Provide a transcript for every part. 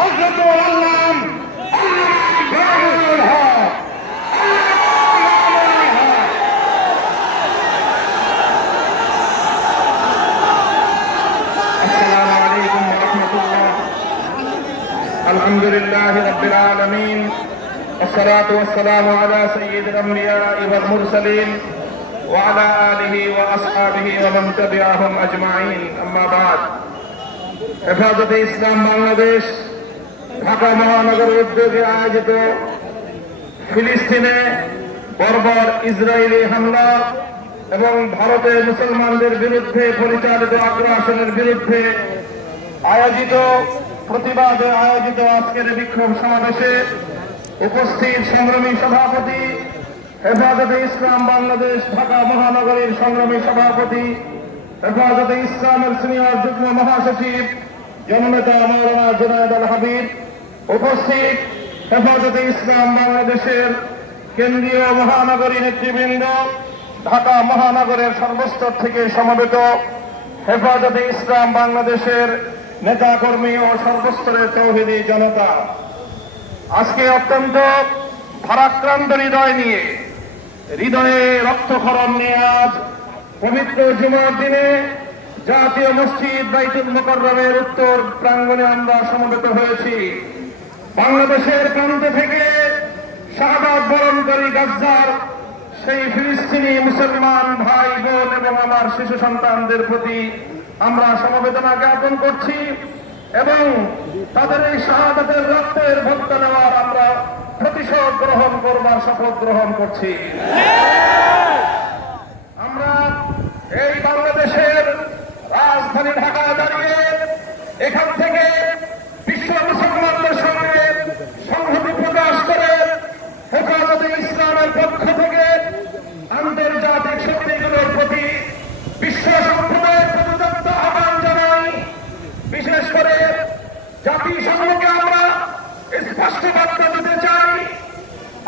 হযরত আল্লাহ মামুনুল হক। আসসালামু আলাইকুম ওয়া রাহমাতুল্লাহ। আলহামদুলিল্লাহি রাব্বিল আলামিন। والصلاة والسلام على سيد الأنبياء والمرسلين وعلى آله وأصحابه ومن تبعهم أجمعين أما بعد। হেফাজতে ইসলাম বাংলাদেশ ঢাকা মহানগর উদ্যোগে আয়োজিত ফিলিস্তিনে বর্বর ইসরায়েলি হামলা এবং ভারতের মুসলমানদের বিরুদ্ধে পরিচালিত আগ্রাসনের বিরুদ্ধে প্রতিবাদে আয়োজিত আজকের বিক্ষোভ সমাবেশে উপস্থিত সংগ্রামী সভাপতি, হেফাজতে ইসলাম বাংলাদেশ ঢাকা মহানগরীর সংগ্রামী সভাপতি, হেফাজতে ইসলামের সিনিয়র যুগ্ম মহাসচিব জননেতা মাওলানা জুনায়েদ আল হাবিব, উপস্থিত হেফাজতে ইসলাম বাংলাদেশের কেন্দ্রীয় মহানগরী নেতৃবৃন্দ, ঢাকা মহানগরের সর্বস্তর থেকে সমবেত হেফাজতে ইসলাম বাংলাদেশের নেতাকর্মী ও সর্বস্তরের তৌহিদি জনতা, আজকে অত্যন্ত ভারাক্রান্ত হৃদয়ে রক্তক্ষরণ নিয়ে আজ পবিত্র জুমার দিনে জাতীয় মসজিদ বাইতুল মুকাররমের উত্তর প্রাঙ্গণে আমরা সমবেত হয়েছি। বাংলাদেশের প্রান্ত থেকে শাহাদাত বরণকারী গাজ্জার সেই ফিলিস্তিনি মুসলমান ভাই বোন এবং আমার শিশু সন্তানদের প্রতি আমরা সমবেদনা জ্ঞাপন করছি এবং তাদের এই শাহাদাতের রক্তের ভোক্তা নেওয়ার আমরা প্রতিশোধ গ্রহণ করবার শপথ গ্রহণ করছি। আমরা এই বাংলাদেশের রাজধানী ঢাকায় দাঁড়িয়ে এখান থেকে বিশ্ব মুসলমানদের সঙ্গে সংহতি প্রকাশ করে হেফাজতে ইসলামের পক্ষ থেকে আন্তর্জাতিক শক্তিগুলোর প্রতি বিশ্ব সম্প্রদায়ের প্রতি আহ্বান জানাই। বিশেষ করে জাতিসংঘকে আমরা স্পষ্ট বার্তা দিতে চাই,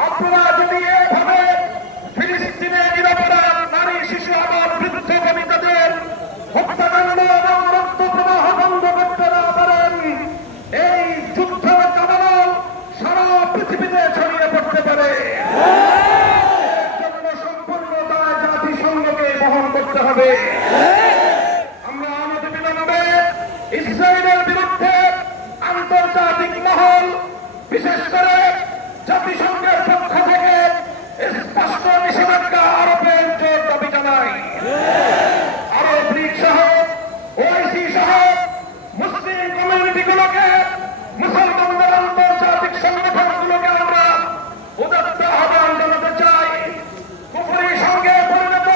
আপনারা যদি এভাবে ফিলিস্তিনের নিরপরাধ নারী, শিশু, আবার বৃদ্ধ বনিতাদের হত্যাকাণ্ড এবং রক্ত প্রবাহ বন্ধ করতে না পারেন, এই যুদ্ধ কামাল সারা পৃথিবীতে ছড়িয়ে পড়তে পারে। এর জন্য সম্পূর্ণ দায় জাতিসংঘকে বহন করতে হবে। আমরা অনতিবিলম্বে ইসরায়েলের বিরুদ্ধে আন্তর্জাতিক মহল, বিশেষ করে জাতিসংঘের পক্ষ থেকে স্পষ্ট নিষেধাজ্ঞা আরোপের জোর দাবি জানাই। আরব লীগ সহ ওআইসি সহ মুসলিম কমিউনিটিগুলোকে, মুসলমানদের আন্তর্জাতিক সংগঠনগুলোকে আমরা উদাত্ত আহ্বান জানাতে চাই। কুফরি সঙ্গে পরিণত,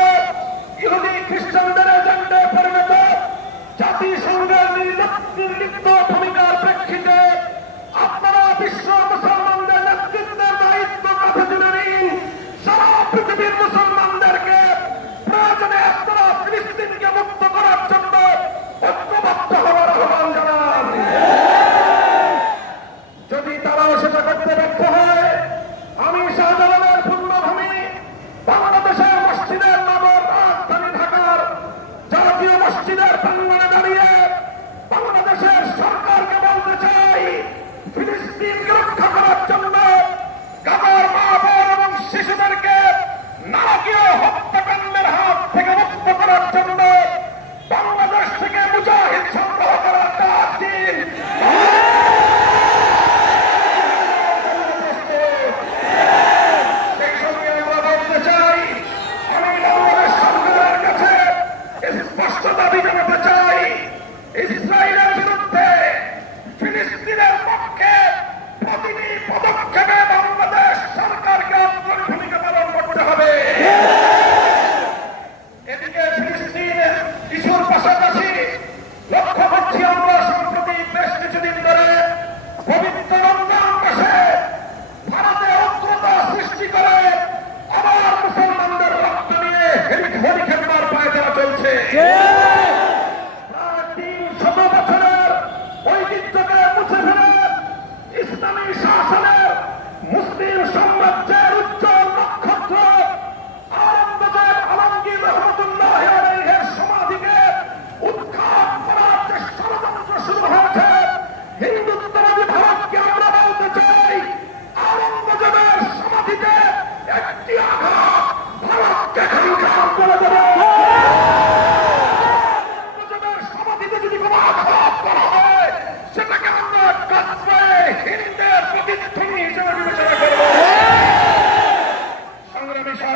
ইহুদি খ্রিস্টানদের এজেন্ডে পরিণত জাতিসংঘের নির্লিপ্ত ভূমিকার প্রেক্ষিতে আপনারা বিশ্ব মুসলমান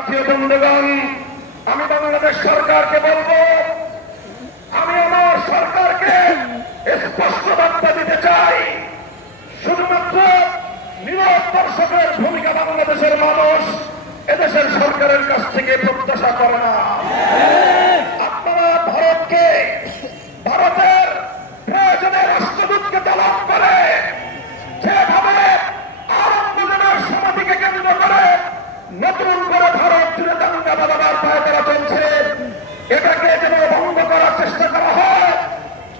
সাথীয় বন্ধুগণ, আমি বাংলাদেশ সরকারকে বলবো, আমি আমার সরকারকে স্পষ্ট বার্তা দিতে চাই, শুধুমাত্র নীরব দর্শকের ভূমিকা বাংলাদেশের মানুষ এদেশের সরকারের কাছ থেকে প্রত্যাশা করে না। আপনারা ভারতকে, ভারতের প্রয়োজনে রাষ্ট্রদূতকে তলব করে যেভাবে আরব বিজয়ের সমাধিকে কেন্দ্র করে নতুন করে ভারত জুড়ে দাঙ্গা বাঁধাবার পায়তারা চলছে, এটাকে যেন বন্ধ করার চেষ্টা করা হয়,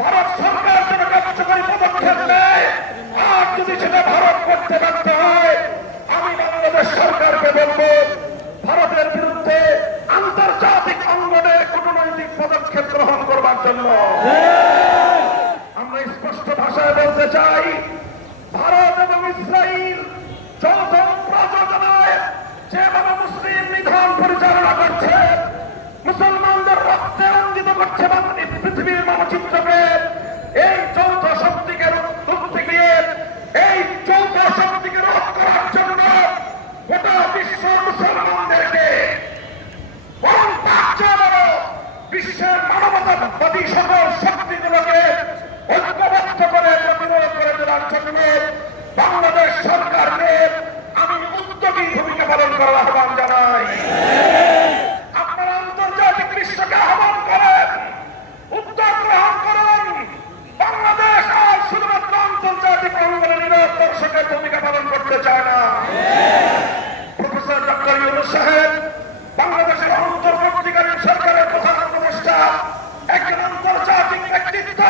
ভারত সরকার যেন কার্যকরী পদক্ষেপ নেয়। আর যদি সেটা ভারত করতে ব্যর্থ হয়, আমি বাংলাদেশ সরকারকে বলবো ভারতের বিরুদ্ধে আন্তর্জাতিক অঙ্গনে কূটনৈতিক পদক্ষেপ গ্রহণ করবার জন্য। আমরা স্পষ্ট ভাষায় বলতে চাই, ভারত এবং ইসরায়েল যৌথ প্রযোজনায় যেভাবে মুসলিম নিধন পরিচালনা করছে, মুসলমানদের রক্তে রঞ্জিত করছে পৃথিবীর মানচিত্রকে, এই যৌথ শক্তিকে রুখতে গিয়ে, এই যৌথ শক্তিকে রোধ করার জন্য গোটা বিশ্ব মুসলমানদেরকে বরং তার চেয়ে বড় বিশ্বের মানবতাবাদী সকল শক্তিগুলোকে ঐক্যবদ্ধ করে প্রতিরোধ করে দেওয়ার জন্য বাংলাদেশ সরকারকে আমি উদ্যোগী ভূমিকা পালন করার আহ্বান জানাই। আপনারা আন্তর্জাতিক বিশ্বকে আহ্বান করেন, উদ্যোগ গ্রহণ করুন। বাংলাদেশ আর শুধুমাত্র আন্তর্জাতিক অঙ্গনে নীরব দর্শকের ভূমিকা পালন করতে চায় না। প্রফেসর ডক্টর ইউনূস সাহেব বাংলাদেশের অন্তর্বর্তীকালীন সরকারের প্রধান উপদেষ্টা, একজন আন্তর্জাতিক ব্যক্তিত্ব,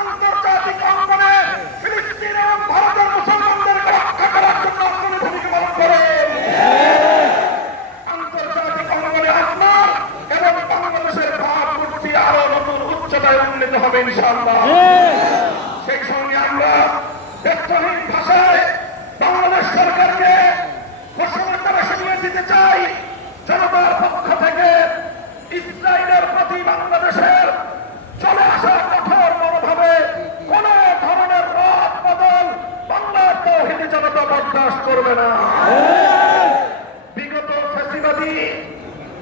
আন্তর্জাতিক অঙ্গনে ফিলিস্তিন এবং ভারতের মুসলমানদেরকে রক্ষা করার জন্য অগ্রণী ভূমিকা পালন করেন। আন্তর্জাতিক অঙ্গনে আপনার এবং বাংলাদেশের ভাবমূর্তি আরো নতুন উচ্চতায় উন্নীত হবে ইনশাআল্লাহ। সেই সঙ্গে আমরা ব্যক্তহীন ভাষায় বাংলাদেশ সরকারকে ঘোষণা করে শুনিয়ে দিতে চাই, জনতার পক্ষ থেকে ইসরায়েলের প্রতি বাংলাদেশের চলে আসা কঠোর মনোভাবে কোন ধরনের রদ বদল বাংলার তাওহীদি জনতা বরদাস্ত করবে না। বিগত ফ্যাসিবাদী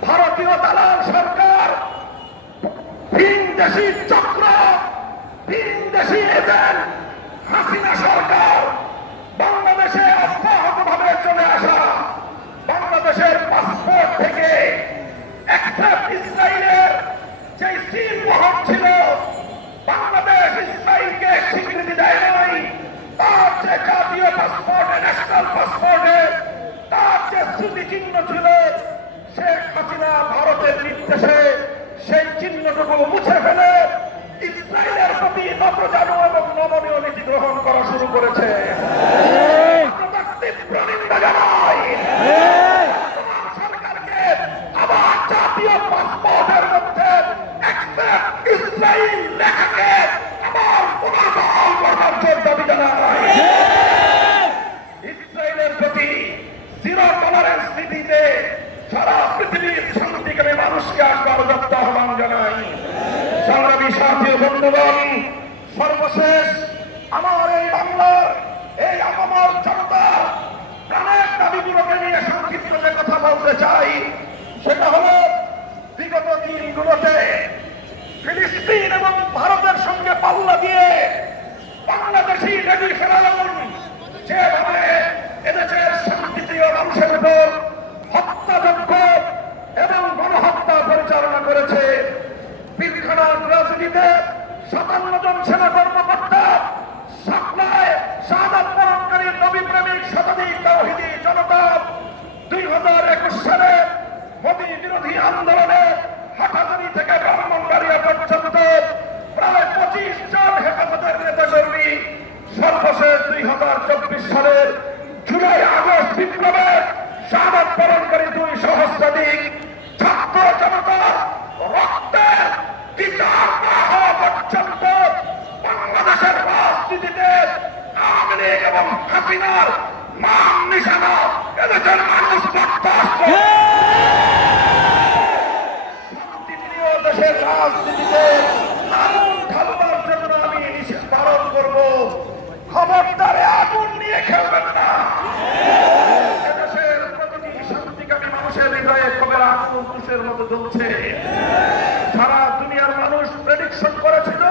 ভারতীয় দালাল সরকার, ভিনদেশী চক্র, ভিনদেশী এজেন্ট হাসিনা সরকার বাংলাদেশে অব্যাহতভাবে চলে আসা, বাংলাদেশের পাসপোর্ট থেকে একসেপ্ট ইসরায়েলের যে সিল মোহর ছিল, বাংলাদেশ ইসরায়েলকে স্বীকৃতি দেয় নাই, তার যে জাতীয় পাসপোর্টে, ন্যাশনাল পাসপোর্টে তার যে স্মৃতিচিহ্ন ছিল, শেখ হাসিনা ভারতের নির্দেশে সেই চিহ্নটুকু মুছে ফেলে ইসরায়েলের প্রতি নতজানু এবং নমনীয় নীতি গ্রহণ করা শুরু করেছে। তীব্র নিন্দা জানাই। সরকারকে আবার জাতীয় পাসপোর্টের মধ্যে ইসরায়েল লেখাকে আবার পুনর্বহাল করবার জন্য দাবি জানাই। ইসরায়েলের প্রতি জিরো টলারেন্স নীতিতে সারা পৃথিবীর শান্তিকামী মানুষকে আসবার যত্ন আহ্বান জানাই। সংগ্রামী সাথী বন্ধুগণ, সর্বশেষ আমার এই বাংলার এই আপামর জনতার প্রাণের দাবিগুলোকে নিয়ে সংক্ষিপ্ত যে কথা বলতে চাই, সেটা হলো বিগত দিনগুলোতে ফিলিস্তিন এবং ভারতের সঙ্গে পাল্লা দিয়ে বাংলাদেশি লেডি ফেরাউন যেভাবে এদেশের শান্তিপ্রিয় মানুষের উপর হত্যাযজ্ঞ এবং গণহত্যা পরিচালনা করেছে। পিলখানা রাজনীতিতে 57 জন সেনা কর্মকর্তা, সাপ্লায় শাহাদাত বরণকারী নবী প্রেমিক শতাধিক তাওহীদি জনতা 2021 সালে মোদী বিরোধী আন্দোলনে হাটাজারি থেকে ব্রাহ্মণবাড়িয়া পর্যন্ত প্রায় 25 জন হেফাজতের নেতাকর্মী, সর্বশেষ 2024 সালের জুলাই আগস্ট বিপ্লবে শাহাদাত বরণকারী 2 সহস্রাধিক ছাত্র জনতা রক্তের বিচার না হওয়া পর্যন্ত বাংলাদেশের রাজনীতিতে আওয়ামী লীগ এবং হাসিনার মান নিশানা এদেশের মানুষ বরদাস্ত শান্তিপ্রিয় দেশের রাজনীতিতে আগুন ঢালবার জন্য আমি নিষেধ পালন করব। খবরদারে আগুন নিয়ে খেলবেন না। এদেশের প্রতিটি শান্তিকামী মানুষের হৃদয়ে তারা আত্মতুষের মতো জ্বলছে। সারা দুনিয়ার মানুষ প্রেডিকশন করেছিল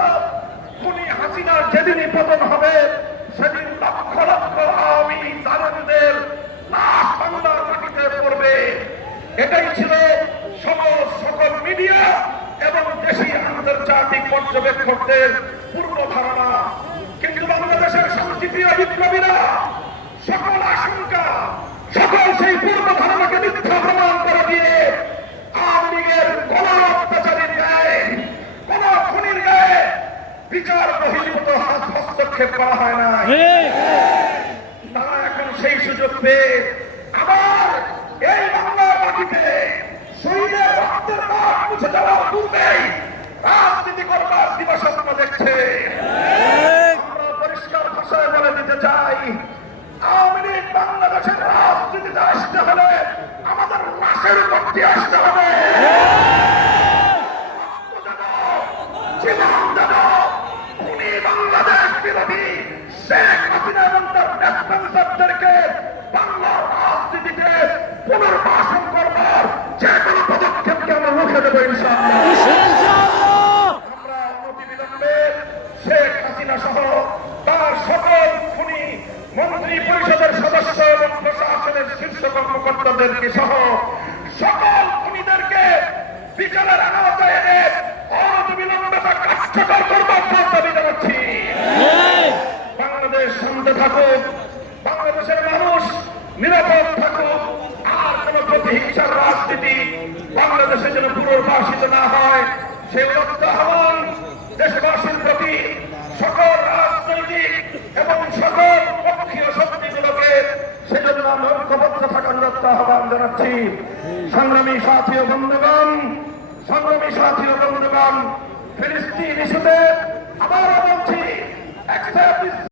খুনি হাসিনার যেদিনই পতন হবে সেদিন লক্ষ লক্ষ আওয়ামী জালেমদের লাশ বাংলার মাটিতে পড়বে। এটাই ছিল সকল মিডিয়া এবং দেশি আন্তর্জাতিক পর্যবেক্ষকদের পূর্ণ ধারণা। কিন্তু বাংলাদেশের শান্তিপ্রিয় বিপ্লবীরা সকল আশঙ্কা, সকল সেই পূর্ব ধারণাকে মিথ্যা প্রমাণ করে দিয়ে আওয়ামী লীগের কোন অত্যাচারীর গায়ে, কোন খুনির গায়ে বিচার বহির্ভূত হস্তক্ষেপ করা হয় না। তারা এখন সেই সুযোগ পেয়ে আবার এই বাংলার মাটিতে শহীদের রক্তের দাগ মুছে যাওয়ার পূর্বেই রাজনীতি করবার দিবাস্বপ্ন দেখছে। আমরা পরিষ্কার ভাষায় বলে দিতে চাই, আওয়ামী লীগ বাংলাদেশের রাজনীতিতে আসতে হলে আমাদের লাশের উপর দিয়ে আসতে হবে। জীবন দেব খুনি বাংলাদেশ বিরোধী শেখ হাসিনা এবং তার নেতৃত্বদেরকে বাংলার রাজনীতিতে পুনর্বাসন করবার যে কোনো পদক্ষেপকে আমরা রুখে দেবো ইনশাআল্লাহ। আমরা অনতিবিলম্বে শেখ হাসিনা সহ তার সকল খুনি মন্ত্রী পরিষদের সদস্য এবং প্রশাসনের শীর্ষ কর্মকর্তাদেরকে সহ সকল খুনিদেরকে বিচারের আওতায় এনে অনতিবিলম্বে তা কার্যকর করবার দাবি জানাচ্ছি। বাংলাদেশ শান্ত থাকুক, বাংলাদেশের মানুষ নিরাপদ থাকুক, আর কোন প্রতিহিংসার রাজনীতি বাংলাদেশে যেন পুনর্বাসিত না হয় সেই আহ্বান দেশবাসীর প্রতি সকল রাজনৈতিক এবং সকল পক্ষীয় শক্তিগুলোকে সেজন্য ঐক্যবদ্ধ থাকার আহ্বান জানাচ্ছি। সংগ্রামী সাথী ও বন্ধুগণ, ফিলিস্তিন ইস্যুতে আবারও বলছি,